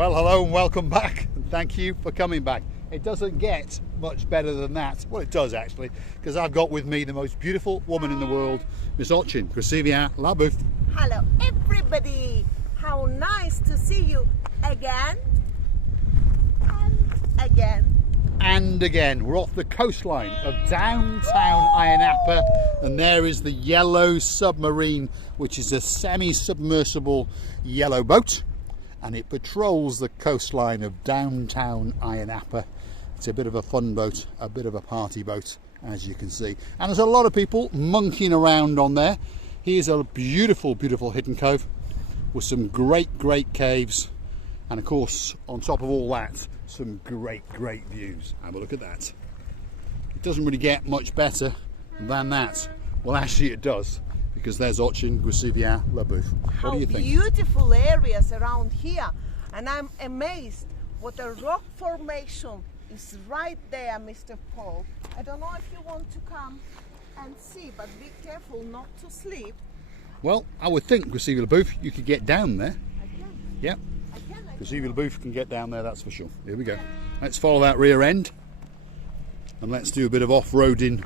Well, hello and welcome back, and thank you for coming back. It doesn't get much better than that. Well, it does actually, because I've got with me the most beautiful woman in the world, Miss Ochin. Ayia Napa. Hello everybody, how nice to see you again and again. And again, we're off the coastline of downtown Ayia Napa, and there is the yellow submarine, which is a semi-submersible yellow boat, and it patrols the coastline of downtown Ayia Napa. It's a bit of a fun boat, a bit of a party boat, as you can see. And there's a lot of people monkeying around on there. Here's a beautiful, beautiful hidden cove with some great caves. And of course, on top of all that, some great views. Have a look at that. It doesn't really get much better than that. Well, actually it does, because there's Ochin Ayia Napa. What do you think? Beautiful areas around here, and I'm amazed what a rock formation is right there, Mr. Paul. I don't know if you want to come and see, but be careful not to sleep. Well, I would think Ayia Napa, you could get down there. I can. Yep. Ayia Napa can get down there, that's for sure. Here we go. Yeah. Let's follow that rear end, and let's do a bit of off-roading,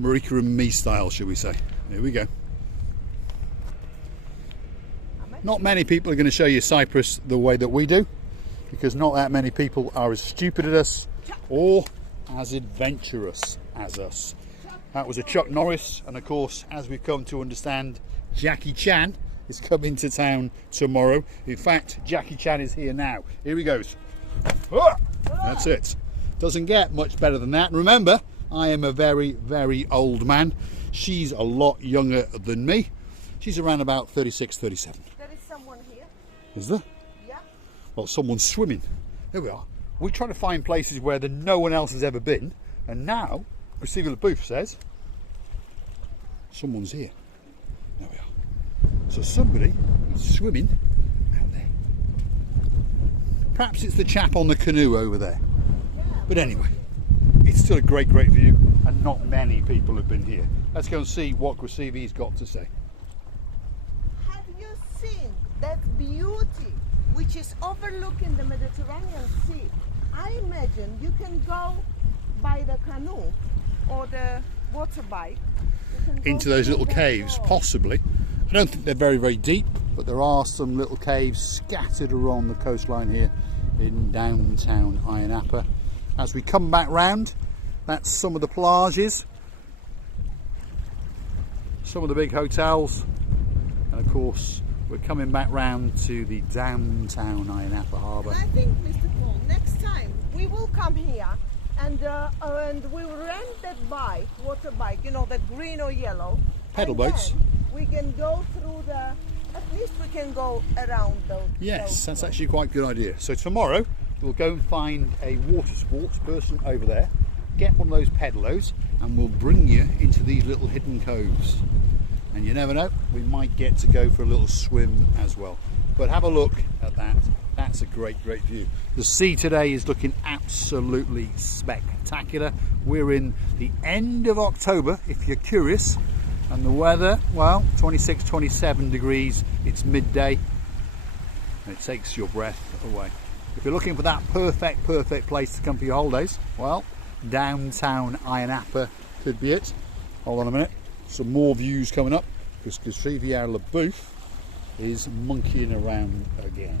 Marika and me style, shall we say. Here we go. Not many people are going to show you Cyprus the way that we do, because not that many people are as stupid as us or as adventurous as us. That was a Chuck Norris, and of course, as we've come to understand, Jackie Chan is coming to town tomorrow. In fact, Jackie Chan is here now. Here he goes. Ah, that's it. Doesn't get much better than that. And remember, I am a very old man. She's a lot younger than me. She's around about 36, 37. There is someone here. Is there? Yeah. Well, someone's swimming. There we are. We're trying to find places where no one else has ever been. And now, Ayia Napa says, someone's here. There we are. So somebody is swimming out there. Perhaps it's the chap on the canoe over there. Yeah. But anyway, it's still a great view, and not many people have been here. Let's go and see what Ayia got to say. Have you seen that beauty which is overlooking the Mediterranean Sea? I imagine you can go by the canoe or the water bike. Into those little caves, possibly. I don't think they're very deep, but there are some little caves scattered along the coastline here in downtown Ayia Napa. As we come back round, that's some of the plages, some of the big hotels, and of course we're coming back round to the downtown Ayia Napa harbour. And I think, Mr. Paul, next time we will come here and we will rent that bike, water bike, you know, that green or yellow. Pedal and boats. then we can go through at least we can go around those. Yes, that's actually quite a good idea. So tomorrow we'll go and find a water sports person over there, get one of those pedalos, and we'll bring you into these little hidden coves. And you never know, we might get to go for a little swim as well. But have a look at that. That's a great view. The sea today is looking absolutely spectacular. We're in the end of October, if you're curious. And the weather, well, 26, 27 degrees. It's midday. And it takes your breath away. If you're looking for that perfect place to come for your holidays, well, downtown Ayia Napa could be it. Hold on a minute. Some more views coming up, because Ayia Napa is monkeying around again.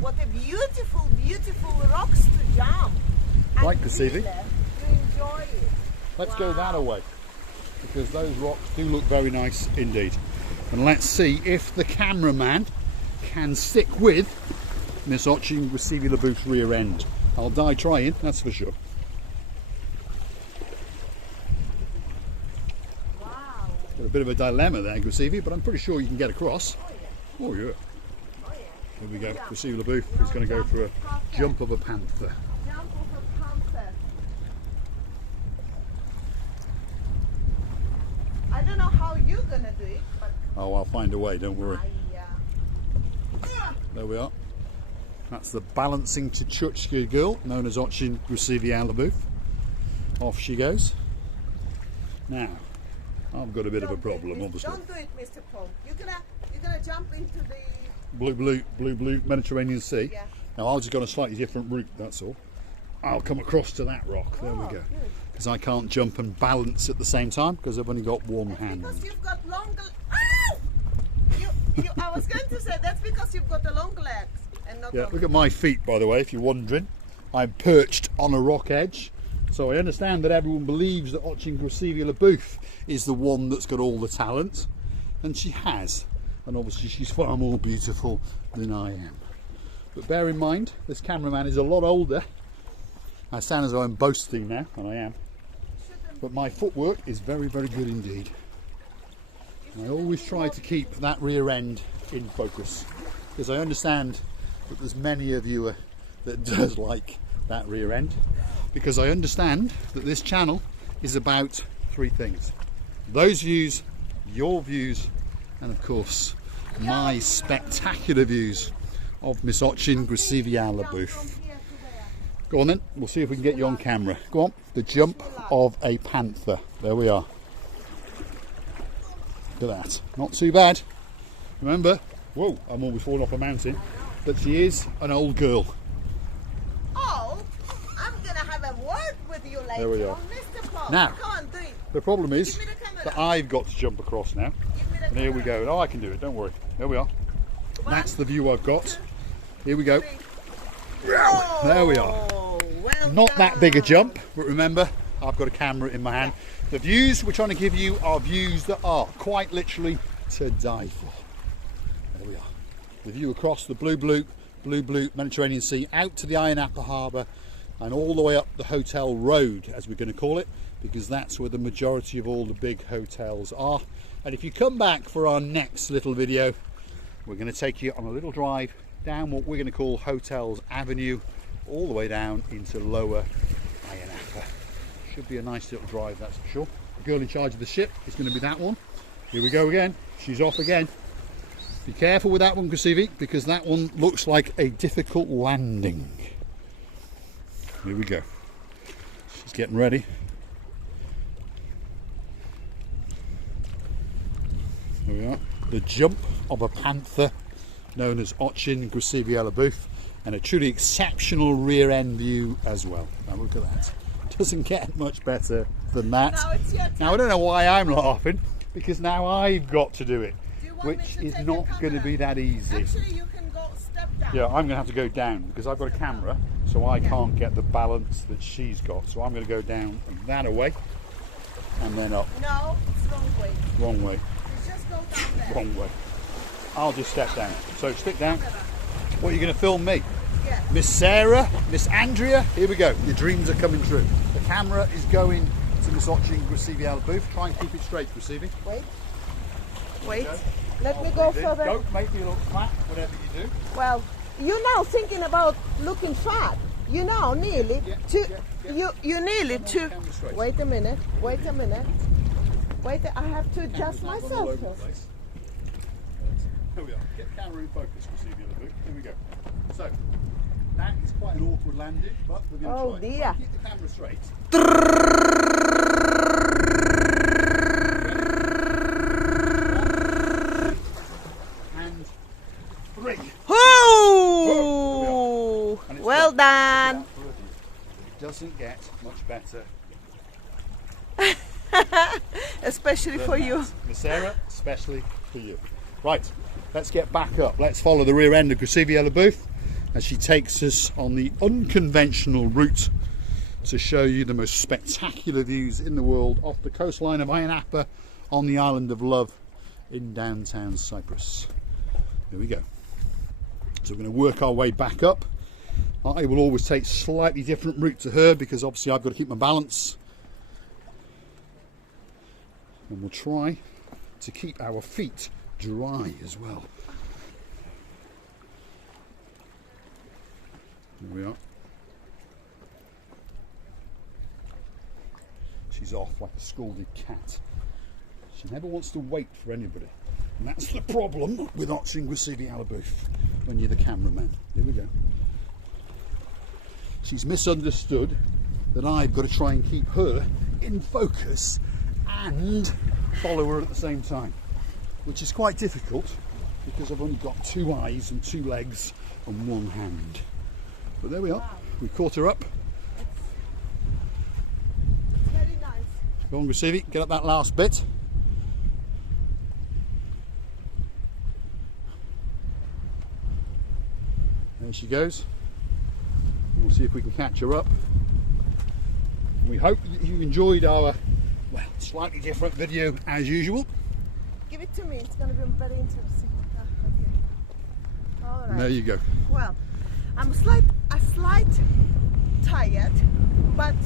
What a beautiful rocks to jump. Right, and Ayia. really to enjoy it. Let's go that way, because those rocks do look very nice indeed. And let's see if the cameraman can stick with Miss Ochin Ayia Napa's rear end. I'll die trying, that's for sure. Wow. Got a bit of a dilemma there, Ayia, but I'm pretty sure you can get across. Oh yeah. Here we go. Ayia Napa is going to go for a jump of a panther. Jump of a panther. I don't know how you're gonna do it, but Oh, I'll find a way, don't worry. I, There we are. That's the balancing Tchotchke girl, known as Ochin Ayia Napa. Off she goes. Now, I've got a bit of a Don't do it, problem, obviously. Don't do it, Mr. Paul. You're gonna jump into the... Blue Mediterranean Sea. Yeah. Now I'll just go on a slightly different route, that's all. I'll come across to that rock, there we Oh, go. good. Because I can't jump and balance at the same time because I've only got one hand. Because you've got longer... Ow! I was going to say, that's because you've got the long legs and not Yeah, long. look at my feet, by the way, if you're wondering. I'm perched on a rock edge. So I understand that everyone believes that Ochin Gracevia LaBouffe is the one that's got all the talent. And she has. And obviously she's far more beautiful than I am. But bear in mind, this cameraman is a lot older. I sound as though I'm boasting now, and I am. But my footwork is very, very good indeed. And I always try to keep that rear end in focus. Because I understand that there's many of you that does like that rear end. Because I understand that this channel is about three things. Those views, your views, and of course my spectacular views of Miss Ochin Gracevia LaBouffe. Go on then, we'll see if we can get you on camera. Go on, the jump of a panther. There we are. Look at that, not too bad. Remember, whoa, I'm almost falling off a mountain, but she is an old girl. Oh, I'm gonna have a word with you later. There we are. On, Mr. Paul. Now, come on, do it. The problem is Give me the camera. that I've got to jump across now. Give me the And here we camera. go. Oh, I can do it, don't worry. There we are. That's the view I've got. Here we go. Oh, There we are. Well Not done. that big a jump, but remember, I've got a camera in my hand. The views we're trying to give you are views that are quite literally to die for. There we are. The view across the blue Mediterranean Sea, out to the Ayia Napa Harbour, and all the way up the hotel road, as we're going to call it, because that's where the majority of all the big hotels are. And if you come back for our next little video, we're going to take you on a little drive down what we're going to call Hotels Avenue, all the way down into lower Ayia Napa. Should be a nice little drive, that's for sure. The girl in charge of the ship is going to be that one. Here we go again. She's off again. Be careful with that one, Gracevi, because that one looks like a difficult landing. Here we go. She's getting ready. There we are. The jump of a panther, known as Ochin Gracevia LaBouffe, and a truly exceptional rear end view as well. Now look at that. Doesn't get much better than that. Now it's your turn. Now I don't know why I'm laughing, because now I've got to do it, Do you want me which to is take not your going to camera? be that easy. Actually, you can go step down. Yeah, I'm going to have to go down because I've got a camera, so I can't get the balance that she's got. So I'm going to go down that away and then up. No, it's wrong way. Wrong way. You just go down there. Wrong way. I'll just step down. So stick down. What, are you going to film me? Yeah. Miss Sarah, Miss Andrea, here we go. Your dreams are coming true. The camera is going to Miss Ochin Gracevia LaBouffe. Try and keep it straight, Gracevi. Wait. Wait. Go. Let me go further. Don't make me look fat, whatever you do. Well, you're now thinking about looking fat. You know, nearly yeah. you nearly Come on, to. camera straight. Wait a minute. Wait a minute. Wait. I have to adjust Camera's all myself over the first. place. Here we are. Get the camera in focus, Gracevia LaBouffe. Here we go. So, that is quite an awkward landing, but we're going to Oh, try. dear. Try and keep the camera straight. And 3. Oh! And it's Well got- done. It doesn't get much better Especially than for that. you. Miss Sarah, especially for you. Right, let's get back up. Let's follow the rear end of Gracevia LaBouffe as she takes us on the unconventional route to show you the most spectacular views in the world off the coastline of Ayia Napa on the island of Love in downtown Cyprus. Here we go. So we're going to work our way back up. I will always take a slightly different route to her because obviously I've got to keep my balance. And we'll try to keep our feet dry as well. Here we are. She's off like a scolded cat. She never wants to wait for anybody. And that's the problem with Ochin Gracevia LaBouffe when you're the cameraman. Here we go. She's misunderstood that I've got to try and keep her in focus and follow her at the same time, which is quite difficult because I've only got 2 eyes and 2 legs and 1 hand. But there we are. Wow. We caught her up. It's very nice. Go on, Gracivi, get up that last bit. There she goes. We'll see if we can catch her up. We hope that you enjoyed our, well, slightly different video as usual. Give it to me. It's going to be very interesting. Okay. All right. There you go. Well, I'm a slight tired, but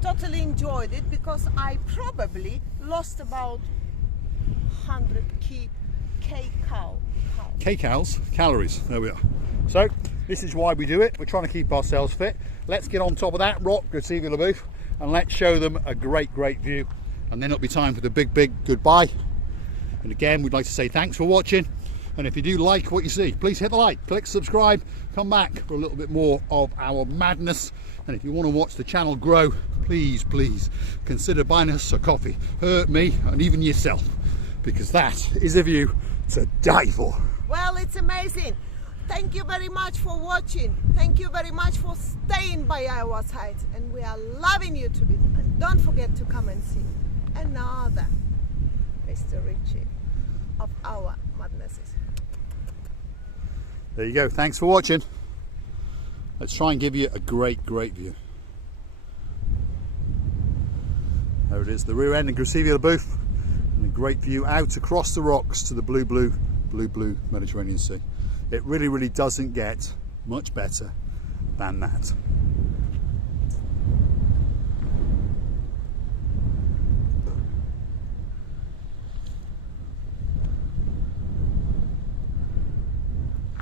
totally enjoyed it because I probably lost about 100 Kcals, calories. There we are. So this is why we do it. We're trying to keep ourselves fit. Let's get on top of that rock, Gracivi LaBouffe, and let's show them a great view. And then it'll be time for the big goodbye. And again, we'd like to say thanks for watching. And if you do like what you see, please hit the like, click subscribe, come back for a little bit more of our madness. And if you want to watch the channel grow, please consider buying us a coffee. Her, me, and even yourself, because that is a view to die for. Well, it's amazing. Thank you very much for watching. Thank you very much for staying by our side. And we are loving you to be. And don't forget to come and see another Mr. Richie of our madnesses. There you go. Thanks for watching. Let's try and give you a great view. There it is, the rear end of Gracivi LaBouffe, and a great view out across the rocks to the blue Mediterranean Sea. It really doesn't get much better than that.